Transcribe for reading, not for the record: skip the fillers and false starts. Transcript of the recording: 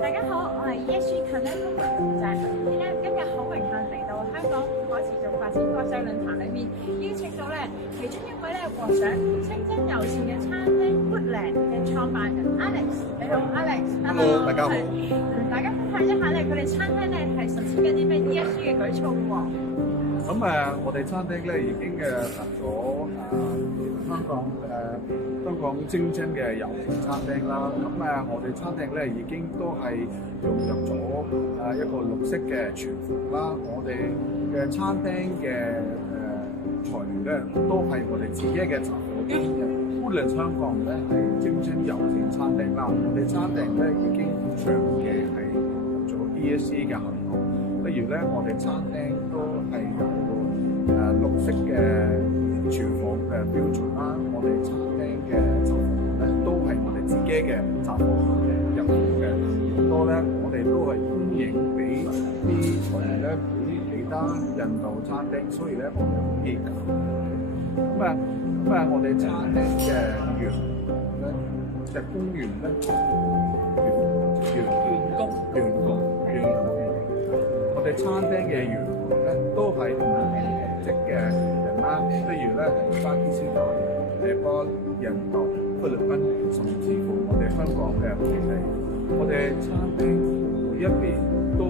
大家好，我係 ESG Connect 公民負責人。今日好榮幸嚟到香港可持續發展國際論壇裏面，邀請到其中一位獲獎清真友善嘅餐廳 Woodland 嘅創辦人 Alex。你好 ，Alex。Hello， 大家好。大家分享一下佢哋餐廳係實踐緊啲咩 ESG 嘅舉措喎？咁我哋餐廳已經達咗香港清真嘅友善餐廳啦。咁我哋餐廳已經都係融入咗一個綠色嘅廚房啦。我哋嘅餐廳嘅材料都係我哋自己嘅雜貨店嘅。Woodland香港係清真友善餐廳啦。我哋餐廳已經長期係做 ESG 嘅行動。例如我哋餐廳都係有綠色嘅廚房嘅標準啦。我哋餐廳嘅雜貨都係我哋自己嘅雜貨嘅入貨嘅。好多我哋都係供應俾啲材料俾其他印度餐廳，所以我哋好熱㗎。我哋餐廳嘅員工我哋餐廳嘅員工都係唔同國籍嘅人啦，例如係巴基斯坦、尼泊爾、印度、菲律賓，甚至乎我哋香港嘅本地。我哋餐廳每一邊都